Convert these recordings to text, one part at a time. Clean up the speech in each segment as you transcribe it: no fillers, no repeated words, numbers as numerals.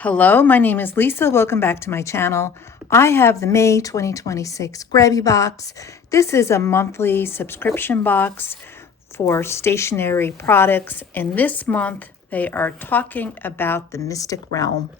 Hello, my name is Lisa. Welcome back to my channel. I have the May 2026 Grabie box. This is a monthly subscription box for stationery products, and this month they are talking about the Mystic Realm.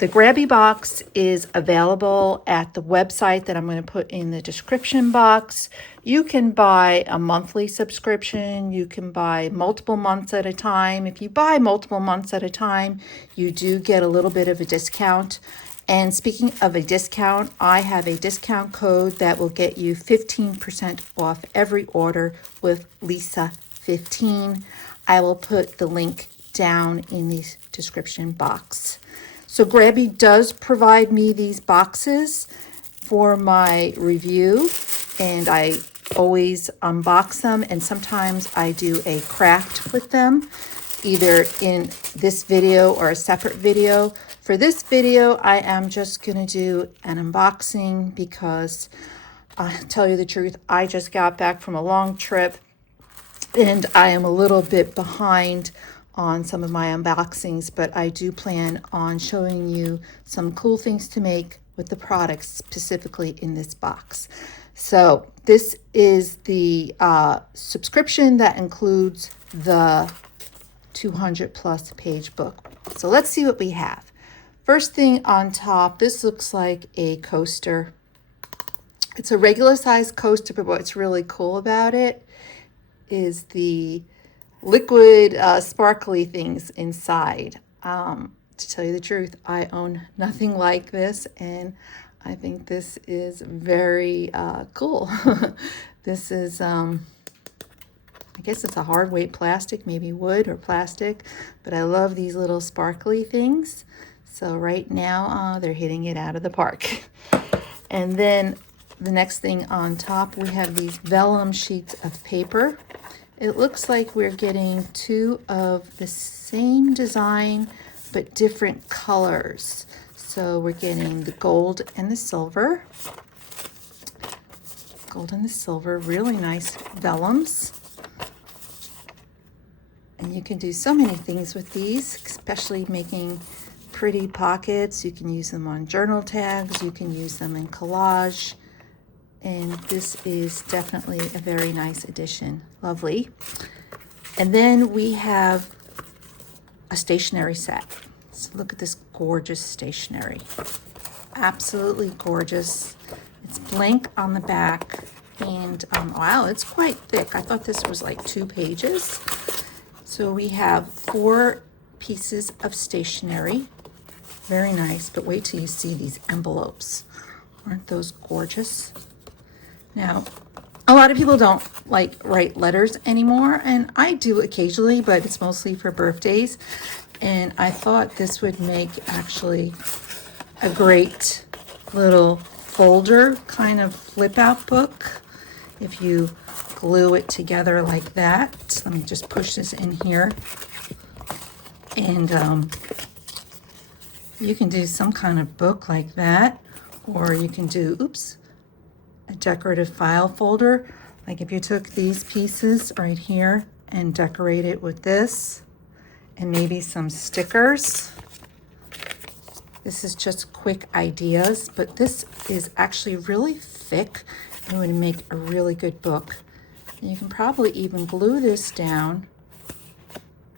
The Grabie box is available at the website that I'm going to put in the description box. You can buy a monthly subscription. You can buy multiple months at a time. If you buy multiple months at a time, you do get a little bit of a discount. And speaking of a discount, I have a discount code that will get you 15% off every order with Lisa 15. I will put the link down in the description box. So Grabie does provide me these boxes for my review, and I always unbox them, and sometimes I do a craft with them, either in this video or a separate video. For this video, I am just going to do an unboxing because, to tell you the truth, I just got back from a long trip, and I am a little bit behind on some of my unboxings, but I do plan on showing you some cool things to make with the products specifically in this box. So this is the subscription that includes the 200 plus page book. So let's see what we have. First thing on top, this looks like a coaster. It's a regular size coaster, but what's really cool about it is the liquid sparkly things inside. To tell you the truth, I own nothing like this, and I think this is very cool. This is I guess it's a hard weight plastic, maybe wood or plastic, but I love these little sparkly things. So right now they're hitting it out of the park. And then the next thing on top, we have these vellum sheets of paper. It looks like we're getting two of the same design, but different colors. So we're getting the gold and the silver. Gold and the silver, really nice vellums. And you can do so many things with these, especially making pretty pockets. You can use them on journal tags. You can use them in collage. And this is definitely a very nice addition. Lovely. And then we have a stationery set. So look at this gorgeous stationery. Absolutely gorgeous. It's blank on the back. And wow, it's quite thick. I thought this was like 2 pages. So we have 4 pieces of stationery. Very nice. But wait till you see these envelopes. Aren't those gorgeous? Now, a lot of people don't like write letters anymore, and I do occasionally, but it's mostly for birthdays. And I thought this would make actually a great little folder kind of flip out book if you glue it together like that. Let me just push this in here. And you can do some kind of book like that, or you can do, a decorative file folder. Like if you took these pieces right here and decorate it with this and maybe some stickers. This is just quick ideas, but this is actually really thick and would make a really good book. And you can probably even glue this down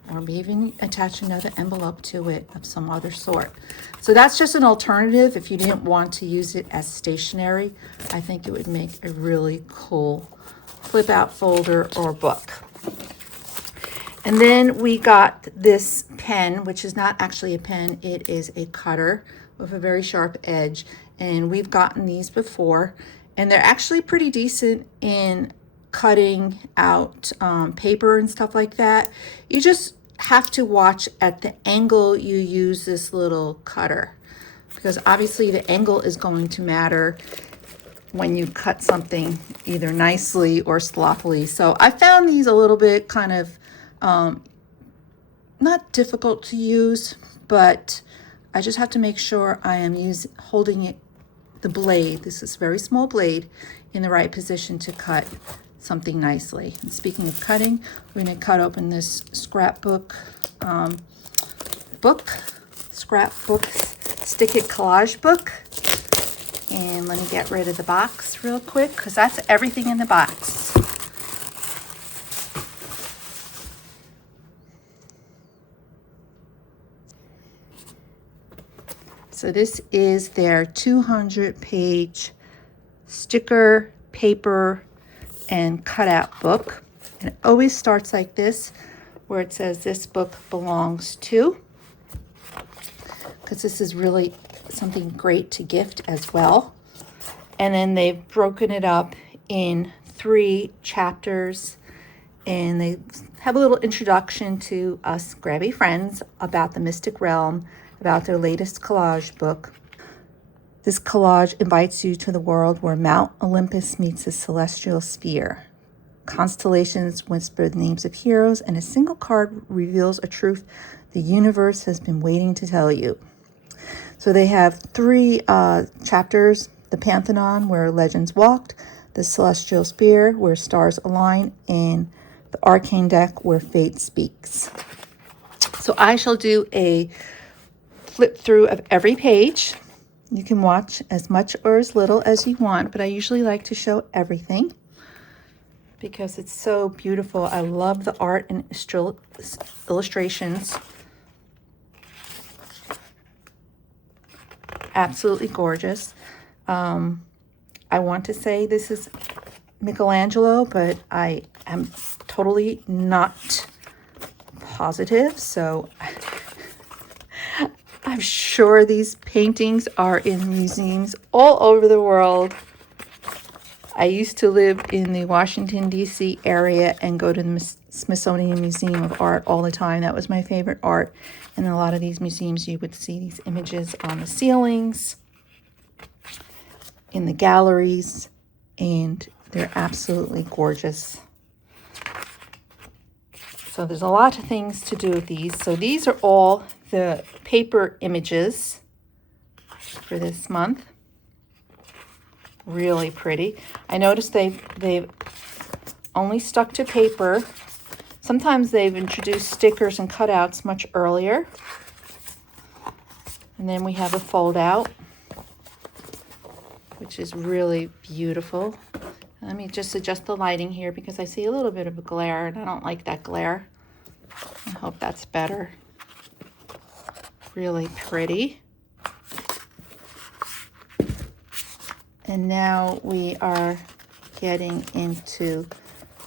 or even attach another envelope to it of some other sort. So that's just an alternative if you didn't want to use it as stationery. I think it would make a really cool flip out folder or book. And then we got this pen, which is not actually a pen, it is a cutter with a very sharp edge. And we've gotten these before, and they're actually pretty decent in cutting out paper and stuff like that. You just have to watch at the angle you use this little cutter, because obviously the angle is going to matter when you cut something either nicely or sloppily. So I found these a little bit kind of not difficult to use, but I just have to make sure I am holding it, the blade, this is a very small blade, in the right position to cut something nicely. And speaking of cutting, we're going to cut open this scrapbook Scrapbook Stick It collage book. And let me get rid of the box real quick because that's everything in the box. So this is their 200-page sticker, paper, and cutout book. And it always starts like this, where it says this book belongs to, because this is really something great to gift as well. And then they've broken it up in 3 chapters, and they have a little introduction to us Grabie friends about the mystic realm, about their latest collage book. This collage invites you to the world where Mount Olympus meets the celestial sphere. Constellations whisper the names of heroes, and a single card reveals a truth the universe has been waiting to tell you. So they have 3 chapters: the Pantheon, where legends walked; the celestial sphere, where stars align; and the arcane deck, where fate speaks. So I shall do a flip through of every page. You can watch as much or as little as you want, but I usually like to show everything because it's so beautiful. I love the art and illustrations. Absolutely gorgeous. I want to say this is Michelangelo, but I am totally not positive, so I'm sure these paintings are in museums all over the world. I used to live in the Washington, D.C. area and go to the Smithsonian Museum of Art all the time. That was my favorite art. And in a lot of these museums, you would see these images on the ceilings, in the galleries, and they're absolutely gorgeous. So there's a lot of things to do with these. So these are all the paper images for this month. Really pretty. I noticed they've only stuck to paper. Sometimes they've introduced stickers and cutouts much earlier. And then we have a fold out, which is really beautiful. Let me just adjust the lighting here because I see a little bit of a glare and I don't like that glare. I hope that's better. Really pretty. And now we are getting into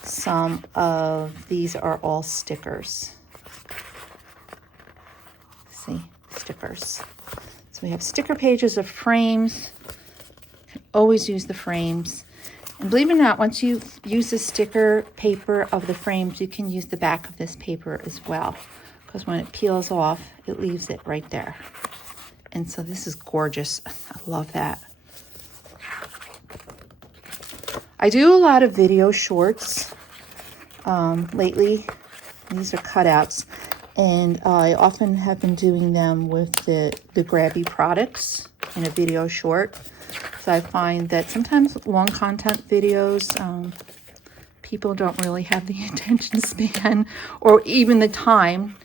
some of, these are all stickers. See, stickers. So we have sticker pages of frames. You can always use the frames. And believe it or not, once you use the sticker paper of the frames, you can use the back of this paper as well. Because when it peels off, it leaves it right there. And so this is gorgeous. I love that. I do a lot of video shorts lately. These are cutouts. And I often have been doing them with the Grabie products in a video short. So I find that sometimes long content videos, people don't really have the attention span or even the time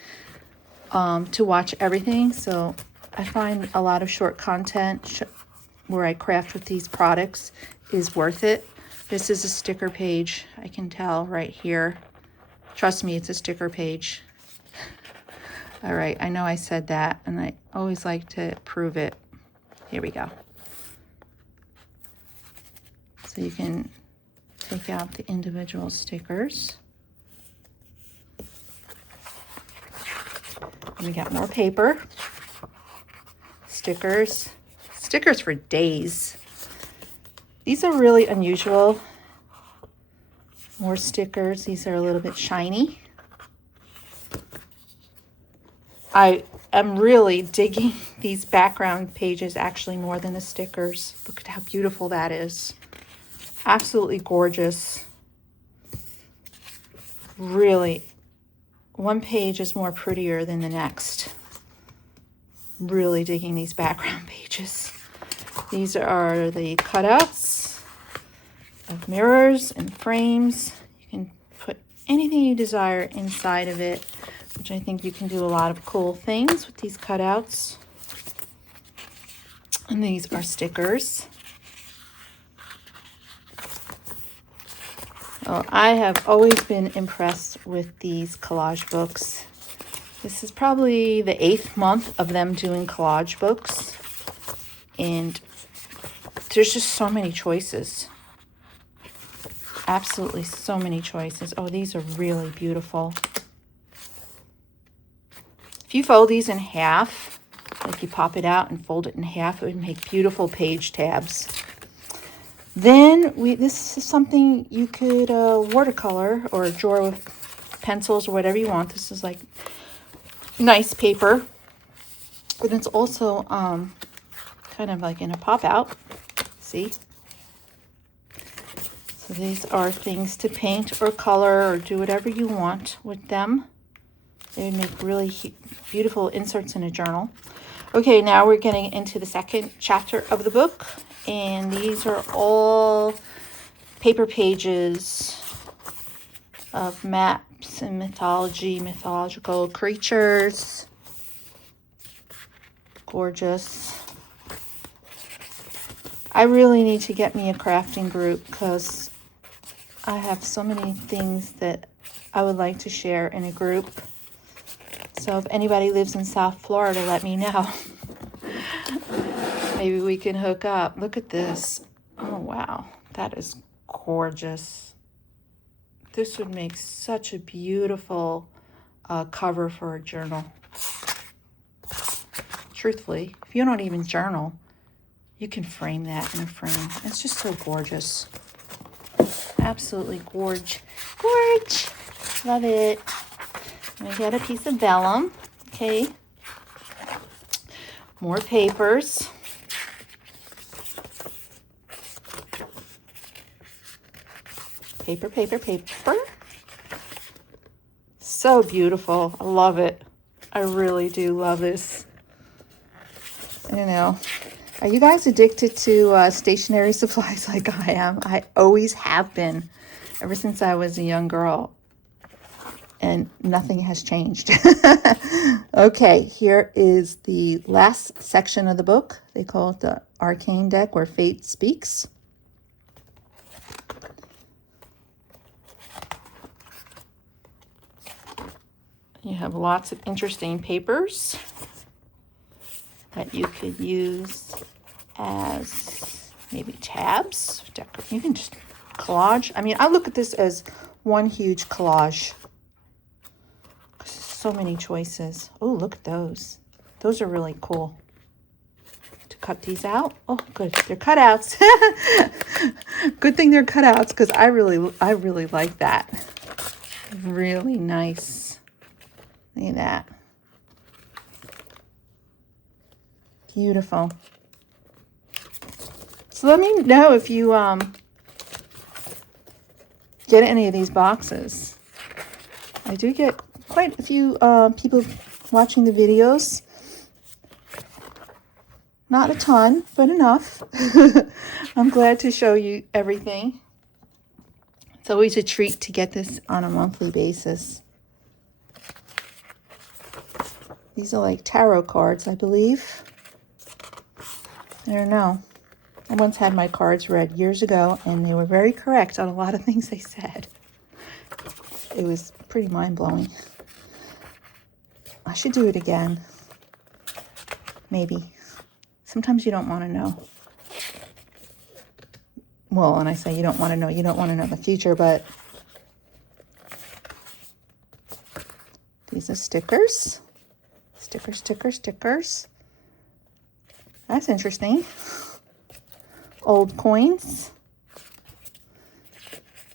to watch everything. So I find a lot of short content where I craft with these products is worth it. This is a sticker page. I can tell right here. Trust me, it's a sticker page. All right, I know I said that, and I always like to prove it. Here we go. So you can take out the individual stickers. And we got more paper. Stickers. Stickers for days. These are really unusual. More stickers. These are a little bit shiny. I am really digging these background pages actually more than the stickers. Look at how beautiful that is. Absolutely gorgeous. Really, one page is more prettier than the next. Really digging these background pages. These are the cutouts of mirrors and frames. You can put anything you desire inside of it, which I think you can do a lot of cool things with these cutouts. And these are stickers. Oh, I have always been impressed with these collage books. This is probably the 8th month of them doing collage books. And there's just so many choices. Absolutely so many choices. Oh, these are really beautiful. If you fold these in half, like you pop it out and fold it in half, it would make beautiful page tabs. Then this is something you could watercolor or draw with pencils or whatever you want. This is like nice paper. But it's also kind of like in a pop out. See? So these are things to paint or color or do whatever you want with them. They would make really beautiful inserts in a journal. Okay, now we're getting into the second chapter of the book. And these are all paper pages of maps and mythology, mythological creatures. Gorgeous. I really need to get me a crafting group because I have so many things that I would like to share in a group. So if anybody lives in South Florida, let me know. Maybe we can hook up. Look at this. Oh, wow. That is gorgeous. This would make such a beautiful cover for a journal. Truthfully, if you don't even journal, you can frame that in a frame. It's just so gorgeous. Absolutely gorge. Gorge. Love it. I'm going to get a piece of vellum. Okay. More papers. Paper, paper, paper. So beautiful. I love it. I really do love this. I don't know. Are you guys addicted to stationery supplies like I am? I always have been, ever since I was a young girl. And nothing has changed. Okay, here is the last section of the book. They call it the Arcane Deck, where Fate Speaks. You have lots of interesting papers that you could use as maybe tabs. You can just collage. I mean, I look at this as one huge collage. So many choices. Oh, look at those. Those are really cool. To cut these out. Oh, good. They're cutouts. Good thing they're cutouts because I really like that. Really nice. Look at that. Beautiful. So let me know if you get any of these boxes. I do get quite a few people watching the videos. Not a ton, but enough. I'm glad to show you everything. It's always a treat to get this on a monthly basis. These are like tarot cards, I believe. I don't know. I once had my cards read years ago, and they were very correct on a lot of things they said. It was pretty mind-blowing. I should do it again. Maybe. Sometimes you don't want to know. Well, and I say you don't want to know. You don't want to know the future, but these are stickers. Stickers, stickers, stickers. That's interesting. Old coins.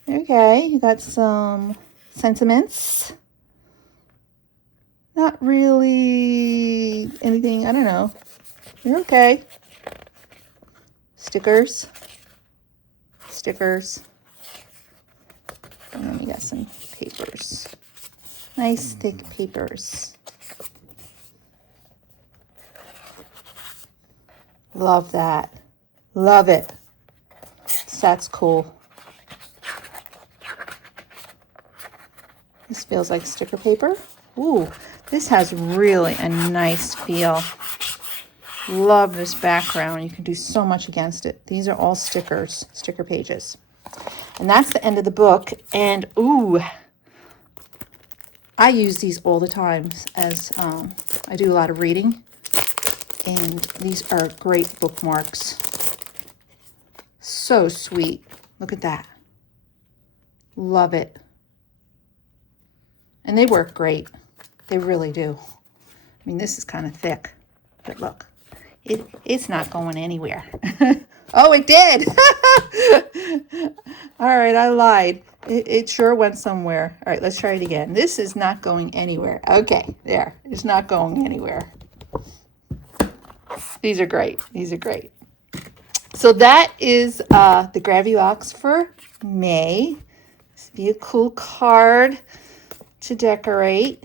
Okay, you got some sentiments. Not really anything, I don't know. You're okay. Stickers. Stickers. And then we got some papers. Nice thick papers. Love that. Love it. That's cool. This feels like sticker paper. Ooh, this has really a nice feel. Love this background. You can do so much against it. These are all stickers, sticker pages. And that's the end of the book. And ooh, I use these all the time as I do a lot of reading. And these are great bookmarks. So sweet. Look at that. Love it. And they work great. They really do. I mean, this is kind of thick, but look, it's not going anywhere. Oh, it did. All right, I lied. It sure went somewhere. All right, let's try it again. This is not going anywhere. Okay, there. It's not going anywhere. These are great. These are great. So that is the Grabie box for May. This would be a cool card to decorate.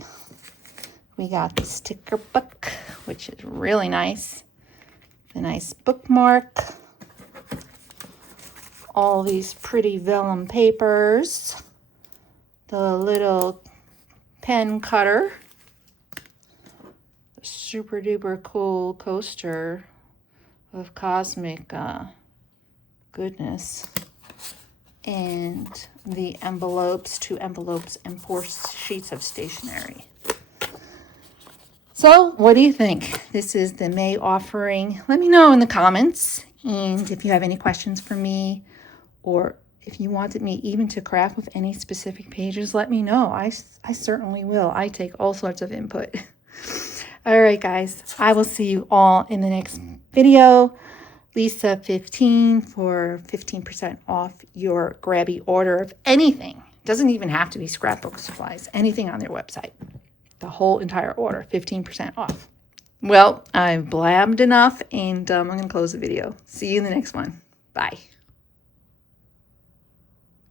We got the sticker book, which is really nice. The nice bookmark. All these pretty vellum papers. The little pen cutter. The super duper cool coaster of cosmic goodness. And the envelopes, 2 envelopes and 4 sheets of stationery. So what do you think? This is the May offering. Let me know in the comments. And if you have any questions for me, or if you wanted me even to craft with any specific pages, let me know. I certainly will. I take all sorts of input. All right, guys. I will see you all in the next video. Lisa 15 for 15% off your Grabie order of anything. Doesn't even have to be scrapbook supplies. Anything on their website. The whole entire order, 15% off. Well, I've blabbed enough, and I'm going to close the video. See you in the next one. Bye.